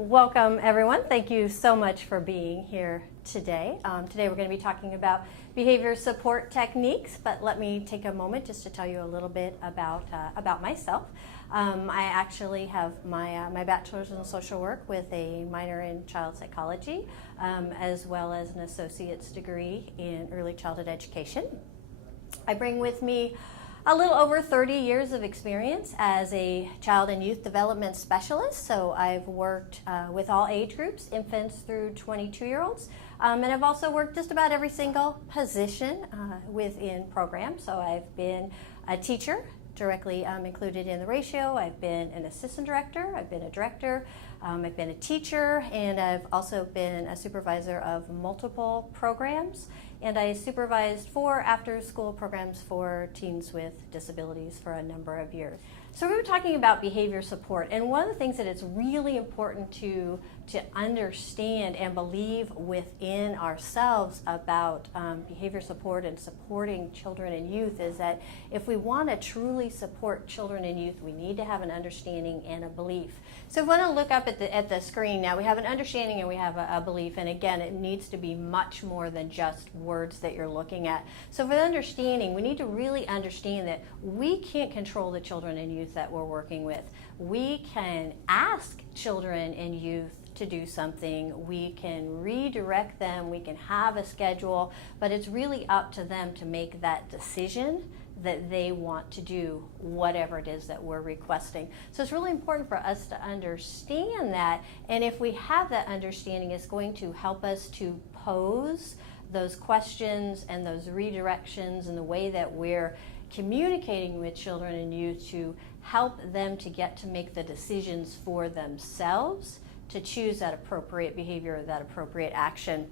Welcome, everyone. Thank you so much for being here today. Today we're going to be talking about behavior support techniques, but let me take a moment just to tell you a little bit about myself. I actually have my bachelor's in social work with a minor in child psychology, as well as an associate's degree in early childhood education. I bring with me a little over 30 years of experience as a child and youth development specialist. So I've worked with all age groups, infants through 22-year-olds. And I've also worked just about every single position within programs. So I've been a teacher, directly included in the ratio. I've been an assistant director, I've been a director, I've been a teacher, and I've also been a supervisor of multiple programs. And I supervised 4 after-school programs for teens with disabilities for a number of years. So we were talking about behavior support, and one of the things that it's really important to understand and believe within ourselves about behavior support and supporting children and youth is that if we want to truly support children and youth, we need to have an understanding and a belief. So if we want to look up at the screen now, we have an understanding and we have a belief, and again, it needs to be much more than just words that you're looking at. So for the understanding, we need to really understand that we can't control the children and youth that we're working with. We can ask children and youth to do something, we can redirect them, we can have a schedule, but it's really up to them to make that decision that they want to do whatever it is that we're requesting. So it's really important for us to understand that, and if we have that understanding, it's going to help us to pose those questions and those redirections in the way that we're communicating with children and youth to help them to get to make the decisions for themselves to choose that appropriate behavior or that appropriate action.